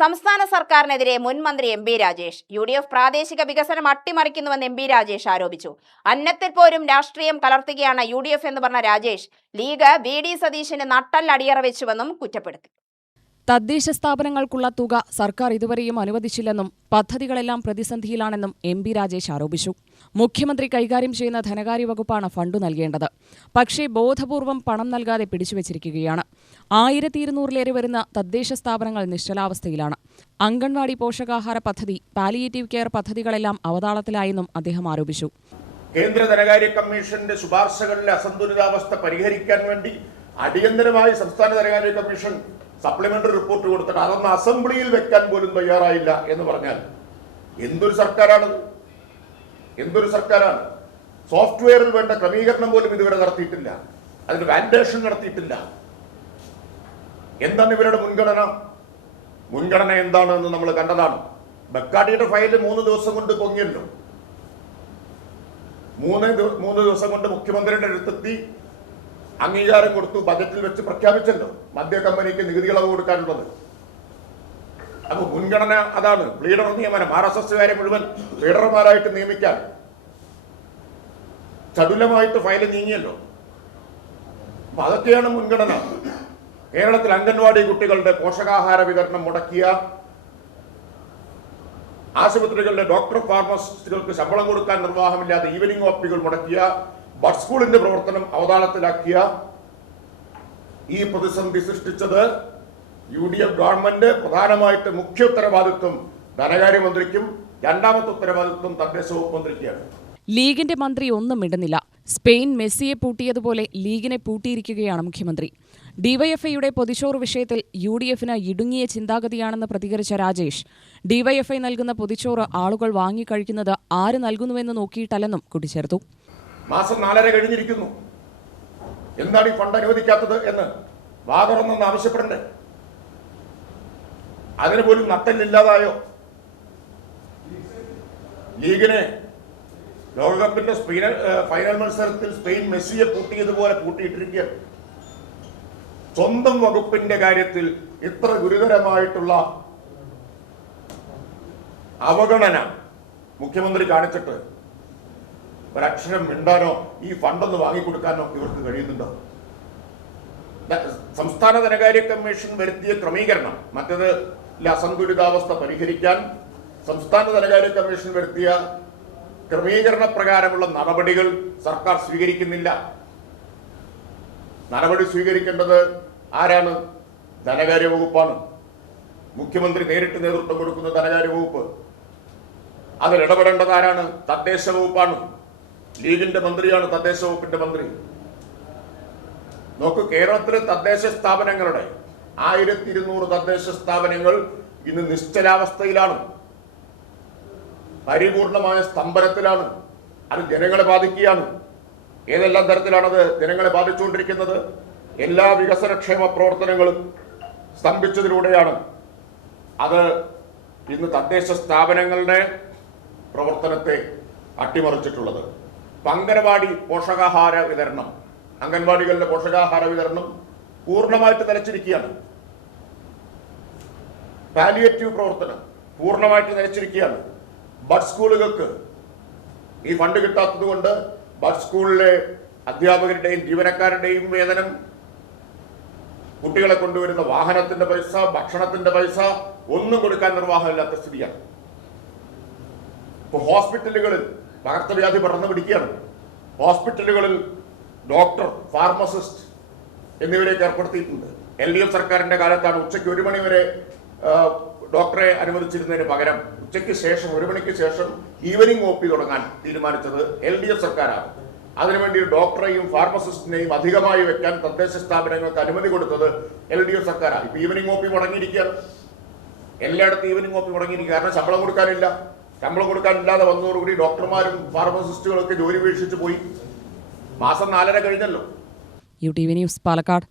സംസ്ഥാന സർക്കാരിനെതിരെ മുൻ മന്ത്രി എം പി രാജേഷ്. UDF പ്രാദേശിക വികസനം അട്ടിമറിക്കുന്നുവെന്ന് എം പി രാജേഷ് ആരോപിച്ചു. അന്നത്തിൽ പോലും രാഷ്ട്രീയം കലർത്തുകയാണ് UDF എന്ന് പറഞ്ഞ രാജേഷ് ലീഗ് VD സതീശന് നട്ടല്ലടിയറ വെച്ചുവെന്നും കുറ്റപ്പെടുത്തി. തദ്ദേശ സ്ഥാപനങ്ങൾക്കുള്ള തുക സർക്കാർ ഇതുവരെയും അനുവദിച്ചില്ലെന്നും പദ്ധതികളെല്ലാം പ്രതിസന്ധിയിലാണെന്നും എം പി രാജേഷ് ആരോപിച്ചു. മുഖ്യമന്ത്രി കൈകാര്യം ചെയ്യുന്ന ധനകാര്യ വകുപ്പാണ് ഫണ്ട് നൽകേണ്ടത്. പക്ഷേ ബോധപൂർവം പണം നൽകാതെ പിടിച്ചുവച്ചിരിക്കുകയാണ്. 1200-ലേറെ വരുന്ന തദ്ദേശ സ്ഥാപനങ്ങൾ നിശ്ചലാവസ്ഥയിലാണ്. അംഗൻവാടി പോഷകാഹാര പദ്ധതി, പാലിയേറ്റീവ് കെയർ പദ്ധതികളെല്ലാം അവതാളത്തിലായെന്നും അദ്ദേഹം ആരോപിച്ചു. കേന്ദ്ര ധനകാര്യ കമ്മീഷന്റെ ശുപാർശകളിലെ അസന്തുലിതാവസ്ഥ പരിഹരിക്കാൻ വേണ്ടി അടിയന്തരമായി സംസ്ഥാന ധനകാര്യ കമ്മീഷൻ സപ്ലിമെന്ററി റിപ്പോർട്ട് കൊടുത്തിട്ട് അതൊന്ന് അസംബ്ലിയിൽ വെക്കാൻ പോലും തയ്യാറായില്ല എന്ന് പറഞ്ഞാൽ എന്തൊരു സർക്കാരാണ്? സോഫ്റ്റ്വെയറിൽ വേണ്ട ക്രമീകരണം പോലും ഇതുവരെ നടത്തിയിട്ടില്ല, അതിന് വാലിഡേഷൻ നടത്തിയിട്ടില്ല. എന്താണ് ഇവരുടെ മുൻഗണന എന്താണെന്ന് നമ്മൾ കണ്ടതാണ്. ബക്കാഡിയുടെ ഫയൽ 3 ദിവസം കൊണ്ട് പൊങ്ങിയല്ലോ. 3 ദിവസം കൊണ്ട് മുഖ്യമന്ത്രിയുടെ അടുത്തെത്തി, അംഗീകാരം കൊടുത്തു, ബജറ്റിൽ വെച്ച് പ്രഖ്യാപിച്ചല്ലോ മദ്യ കമ്പനിക്ക് നികുതി ഇളവ് കൊടുക്കാനുള്ളത്. അപ്പൊ മുൻഗണന അതാണ്. ലീഡർ നിയമനം, RSSകാരെ മുഴുവൻ ലീഡർമാരായിട്ട് നിയമിക്കാൻ ചടുലമായിട്ട് ഫയൽ നീങ്ങിയല്ലോ. അപ്പൊ അതൊക്കെയാണ് മുൻഗണന. കേരളത്തിൽ അംഗൻവാടി കുട്ടികളുടെ പോഷകാഹാര വിതരണം മുടക്കിയ, ആശുപത്രികളിലെ ഡോക്ടർ ഫാർമസിസ്റ്റുകൾക്ക് ശമ്പളം കൊടുക്കാൻ നിർവാഹമില്ലാതെ ഈവനിംഗ് OPകൾ മുടക്കിയ, ബഡ് സ്കൂളിന്റെ പ്രവർത്തനം അവതാളത്തിലാക്കിയ ഈ പ്രതിസന്ധി സൃഷ്ടിച്ചത് UDF ഗവൺമെന്റ്. പ്രധാനമായിട്ട് മുഖ്യ ഉത്തരവാദിത്വം ധനകാര്യമന്ത്രിക്കും, രണ്ടാമത്തെ ഉത്തരവാദിത്വം തദ്ദേശ വകുപ്പ് മന്ത്രിക്കാണ്. ലീഗിന്റെ മന്ത്രി ഒന്നും ഇടുന്നില്ല. സ്പെയിൻ മെസ്സിയെ പൂട്ടിയതുപോലെ ലീഗിനെ പൂട്ടിയിരിക്കുകയാണ് മുഖ്യമന്ത്രി. ഡിവൈഎഫ്ഐയുടെ പൊതിച്ചോറ് വിഷയത്തിൽ UDFന് ഇടുങ്ങിയ ചിന്താഗതിയാണെന്ന് പ്രതികരിച്ച രാജേഷ്, ഡിവൈഎഫ്ഐ നൽകുന്ന പൊതിച്ചോറ് ആളുകൾ വാങ്ങിക്കഴിക്കുന്നത് ആര് നൽകുന്നുവെന്ന് നോക്കിയിട്ടല്ലെന്നും കൂട്ടിച്ചേർത്തു. മാസം 4.5 കഴിഞ്ഞിരിക്കുന്നു. എന്താണ് ഈ ഫണ്ട് അനുവദിക്കാത്തത് എന്ന് വാതുറന്നൊന്ന് ആവശ്യപ്പെടണ്ടേ? അതിന് പോലും നട്ടല്ലില്ലാതായോ? ലീഗിനെ ലോകകപ്പിന്റെ ഫൈനൽ മത്സരത്തിൽ സ്പെയിൻ മെസ്സിയെ പൂട്ടിയതുപോലെ പൂട്ടിയിട്ടിരിക്കുകയാണ്. സ്വന്തം വകുപ്പിന്റെ കാര്യത്തിൽ ഇത്ര ഗുരുതരമായിട്ടുള്ള അവഗണന മുഖ്യമന്ത്രി കാണിച്ചിട്ട് ഒരക്ഷരം മിണ്ടാനോ ഈ ഫണ്ടൊന്ന് വാങ്ങിക്കൊടുക്കാനോ ഇവർക്ക് കഴിയുന്നുണ്ടോ? സംസ്ഥാന ധനകാര്യ കമ്മീഷൻ വരുത്തിയ ക്രമീകരണം, മറ്റത് അസന്തുലിതാവസ്ഥ പരിഹരിക്കാൻ സംസ്ഥാന ധനകാര്യ കമ്മീഷൻ വരുത്തിയ ക്രമീകരണ പ്രകാരമുള്ള നടപടികൾ സർക്കാർ സ്വീകരിക്കുന്നില്ല. നടപടി സ്വീകരിക്കേണ്ടത് ആരാണ്? ധനകാര്യ വകുപ്പാണ്. മുഖ്യമന്ത്രി നേരിട്ട് നേതൃത്വം കൊടുക്കുന്ന ധനകാര്യ വകുപ്പ്. അതിലിടപെടേണ്ടത് ആരാണ്? തദ്ദേശ വകുപ്പാണ്. ലീഗിന്റെ മന്ത്രിയാണ് തദ്ദേശ വകുപ്പിന്റെ മന്ത്രി. നോക്കൂ, കേരളത്തിലെ തദ്ദേശ സ്ഥാപനങ്ങളുടെ 1200 തദ്ദേശ സ്ഥാപനങ്ങൾ ഇന്ന് നിശ്ചലാവസ്ഥയിലാണ്, പരിപൂർണമായ സ്തംഭനത്തിലാണ്. അത് ജനങ്ങളെ ബാധിക്കുകയാണ്. ഏതെല്ലാം തരത്തിലാണത് ജനങ്ങളെ ബാധിച്ചുകൊണ്ടിരിക്കുന്നത്? എല്ലാ വികസനക്ഷേമ പ്രവർത്തനങ്ങളും സ്തംഭിച്ചതിലൂടെയാണ് അത് ഇന്ന് തദ്ദേശ സ്ഥാപനങ്ങളുടെ പ്രവർത്തനത്തെ അട്ടിമറിച്ചിട്ടുള്ളത്. അംഗൻവാടി പോഷകാഹാര വിതരണം, അംഗൻവാടികളിലെ പോഷകാഹാര വിതരണം പൂർണ്ണമായിട്ട് നിലച്ചിരിക്കുകയാണ്. പാലിയേറ്റീവ് പ്രവർത്തനം പൂർണ്ണമായിട്ട് നിലച്ചിരിക്കുകയാണ്. ബഡ് സ്കൂളുകൾക്ക് ഈ ഫണ്ട് കിട്ടാത്തത് കൊണ്ട് ബഡ് സ്കൂളിലെ അധ്യാപകരുടെയും ജീവനക്കാരുടെയും വേതനം, കുട്ടികളെ കൊണ്ടുവരുന്ന വാഹനത്തിന്റെ പൈസ, ഭക്ഷണത്തിന്റെ പൈസ ഒന്നും കൊടുക്കാൻ നിർവാഹമില്ലാത്ത സ്ഥിതിയാണ്. ഇപ്പൊ ഹോസ്പിറ്റലുകളിൽ പകർച്ചവ്യാധി പടർന്നു പിടിക്കുകയാണ്. ഹോസ്പിറ്റലുകളിൽ ഡോക്ടർ, ഫാർമസിസ്റ്റ് എന്നിവരെയൊക്കെ ഏർപ്പെടുത്തിയിട്ടുണ്ട്. LDF സർക്കാരിന്റെ കാലത്താണ് ഉച്ചയ്ക്ക് 1 മണി വരെ ഡോക്ടറെ അനുവദിച്ചിരുന്നതിന് പകരം ഉച്ചയ്ക്ക് ശേഷം 1 മണിക്ക് ശേഷം ഈവനിംഗ് OP തുടങ്ങാൻ തീരുമാനിച്ചത് LDF സർക്കാരാണ്. അതിനുവേണ്ടി ഡോക്ടറെയും ഫാർമസിസ്റ്റിനെയും അധികമായി വെക്കാൻ തദ്ദേശ സ്ഥാപനങ്ങൾക്ക് അനുമതി കൊടുത്തത് LDF സർക്കാരാണ്. ഇപ്പൊ ഈവനിംഗ് OP മുടങ്ങിയിരിക്കുകയാണ്. എല്ലായിടത്തും ഈവനിംഗ് OP മുടങ്ങിയിരിക്കുക. കാരണം ശമ്പളം കൊടുക്കാനില്ലാതെ വന്നതോടുകൂടി ഡോക്ടർമാരും ഫാർമസിസ്റ്റുകളൊക്കെ ജോലി ഉപേക്ഷിച്ച് പോയി. മാസം 4.5 കഴിഞ്ഞല്ലോ. UTV news, Palakkad.